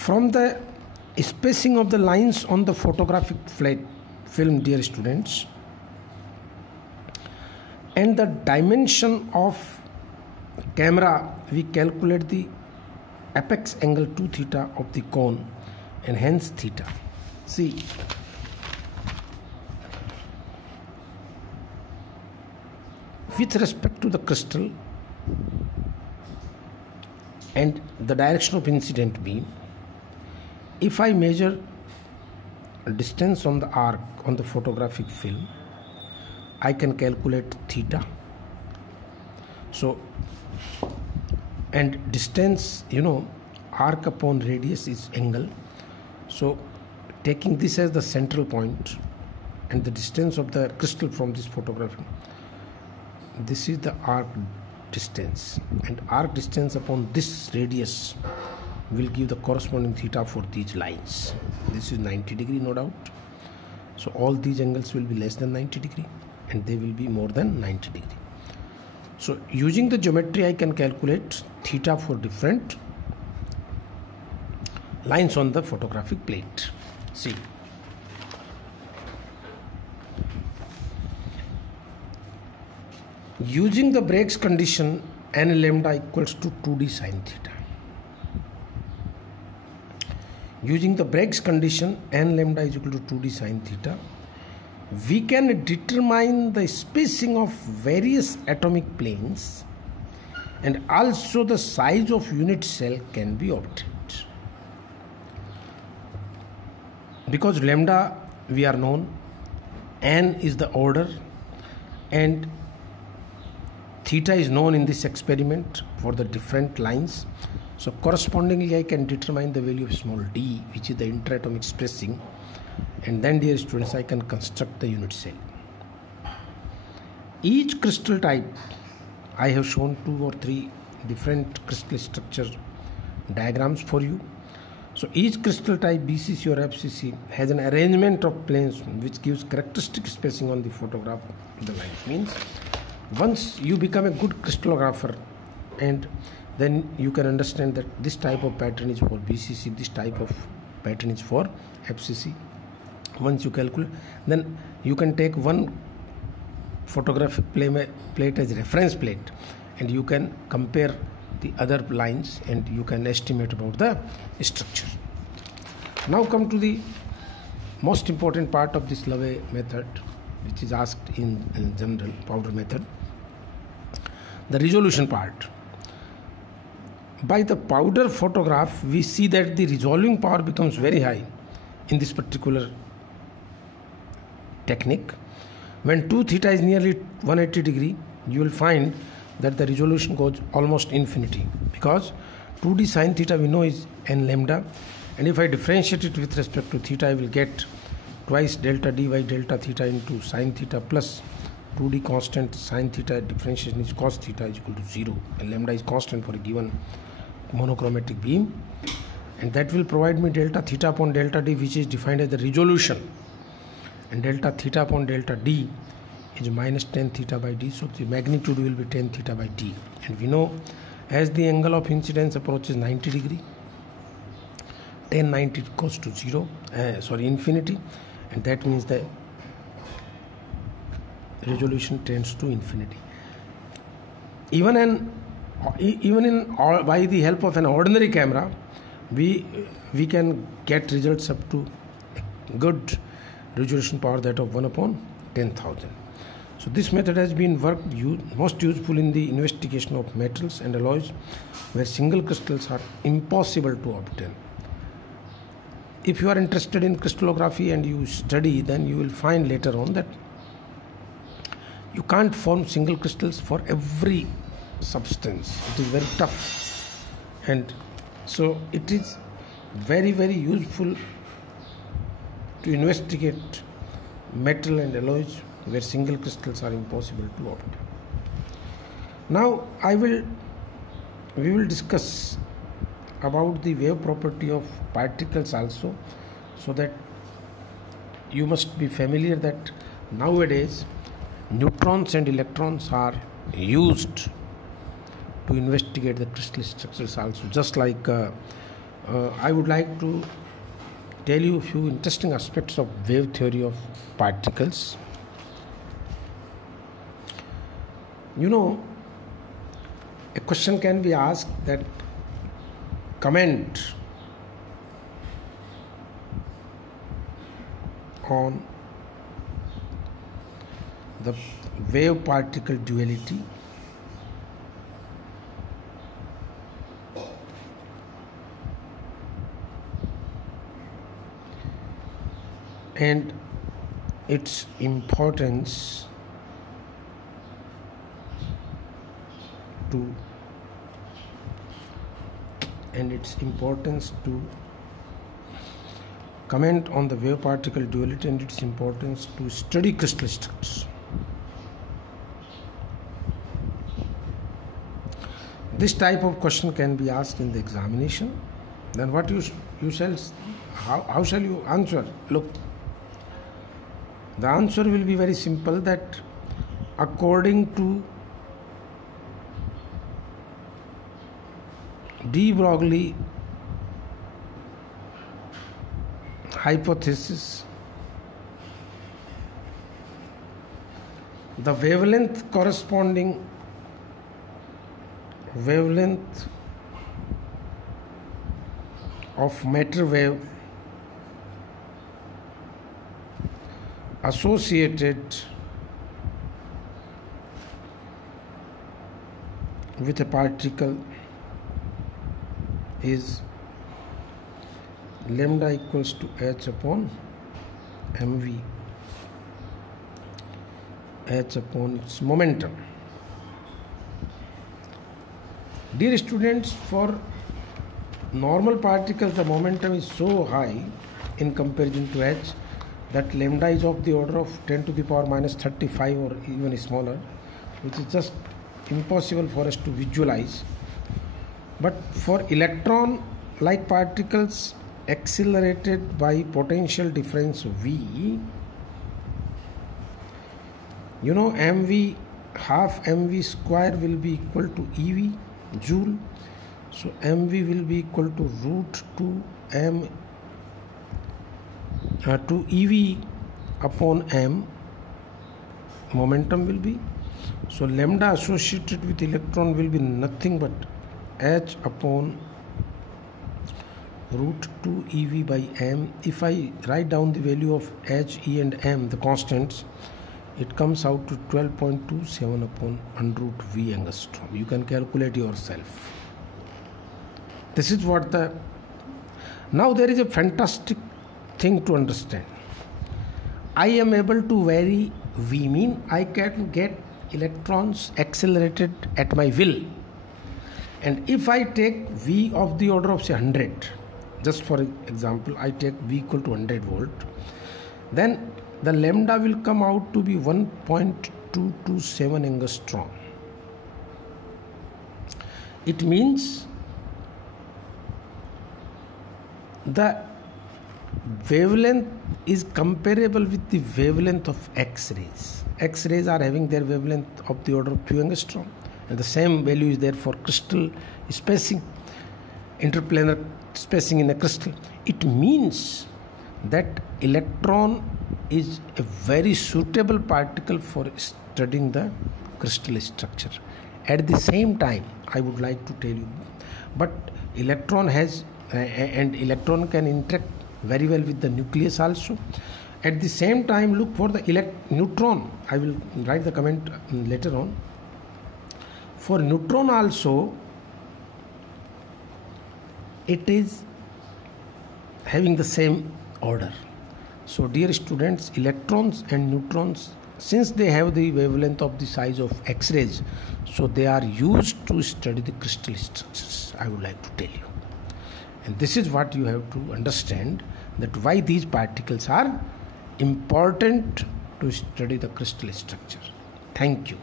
From the spacing of the lines on the photographic film, dear students, and the dimension of camera, we calculate the apex angle 2 theta of the cone and hence theta. See, with respect to the crystal and the direction of incident beam, if I measure a distance on the arc on the photographic film, I can calculate theta. So, and distance, arc upon radius is angle. So taking this as the central point and the distance of the crystal from this photograph, this is the arc distance, and arc distance upon this radius will give the corresponding theta for these lines. This is 90 degree, no doubt. So all these angles will be less than 90 degree and they will be more than 90 degree. So using the geometry, I can calculate theta for different lines on the photographic plate. See, using the Bragg's condition, n lambda equals to 2d sin theta. Using the Bragg's condition, n lambda is equal to 2d sin theta, we can determine the spacing of various atomic planes, and also the size of unit cell can be obtained. Because lambda we are known, n is the order, and theta is known in this experiment for the different lines. So correspondingly I can determine the value of small d, which is the interatomic spacing, and then, dear students, I can construct the unit cell. Each crystal type, I have shown 2 or 3 different crystal structure diagrams for you. So each crystal type, BCC or FCC, has an arrangement of planes which gives characteristic spacing on the photograph of the lines. Means once you become a good crystallographer, and then you can understand that this type of pattern is for BCC, this type of pattern is for FCC. Once you calculate, then you can take one photographic plate as reference plate, and you can compare the other lines and you can estimate about the structure. Now come to the most important part of this Lave method, which is asked in general powder method, the resolution part. By the powder photograph, we see that the resolving power becomes very high in this particular technique. When 2 theta is nearly 180 degree, you will find that the resolution goes almost infinity, because 2d sin theta we know is n lambda, and if I differentiate it with respect to theta, I will get twice delta d by delta theta into sin theta plus 2d constant sin theta differentiation is cos theta is equal to 0, and lambda is constant for a given monochromatic beam, and that will provide me delta theta upon delta d, which is defined as the resolution, and delta theta upon delta d is minus 10 theta by d, so the magnitude will be 10 theta by d, and we know as the angle of incidence approaches 90 degree, 1090 goes to infinity, and that means the resolution tends to infinity. Even by the help of an ordinary camera, we can get results up to a good resolution power, that of 1 upon 10,000. So this method has been most useful in the investigation of metals and alloys where single crystals are impossible to obtain. If you are interested in crystallography and you study, then you will find later on that you can't form single crystals for every substance. It is very tough, and so it is very, very useful to investigate metal and alloys where single crystals are impossible to obtain. Now we will discuss about the wave property of particles also, so that you must be familiar that nowadays neutrons and electrons are used to investigate the crystal structures also, just like I would like to tell you a few interesting aspects of wave theory of particles. You know, a question can be asked that comment on the wave particle duality and its importance to comment on the wave particle duality and its importance to study crystal structures. This type of question can be asked in the examination. Then what you shall, how shall you answer? Look, the answer will be very simple, that according to de Broglie hypothesis, the wavelength of matter wave associated with a particle is lambda equals to h upon mv, h upon its momentum. Dear students, for normal particles the momentum is so high in comparison to h that lambda is of the order of 10 to the power minus 35 or even smaller, which is just impossible for us to visualize. But for electron like particles accelerated by potential difference V, you know, mv, half mv square will be equal to ev, joule. So mv will be equal to root 2 m to ev upon m, momentum will be. So lambda associated with electron will be nothing but h upon root 2 ev by m. If I write down the value of h, e and m, the constants, it comes out to 12.27 upon under root v angstrom. You can calculate yourself. This is what the... Now there is a fantastic thing to understand. I am able to vary v, mean I can get electrons accelerated at my will. And if I take v of the order of say 100, just for example, I take v equal to 100 volt, then the lambda will come out to be 1.227 angstrom. It means the wavelength is comparable with the wavelength of X-rays. X-rays are having their wavelength of the order of 2 angstrom, and the same value is there for crystal spacing, interplanar spacing in a crystal. It means that electron is a very suitable particle for studying the crystal structure. At the same time, I would like to tell you, but electron has and electron can interact very well with the nucleus also. At the same time, look for the neutron. I will write the comment later on. For neutron also, it is having the same order. So dear students, electrons and neutrons, since they have the wavelength of the size of X-rays, so they are used to study the crystal structures, I would like to tell you. And this is what you have to understand, that why these particles are important to study the crystal structure. Thank you.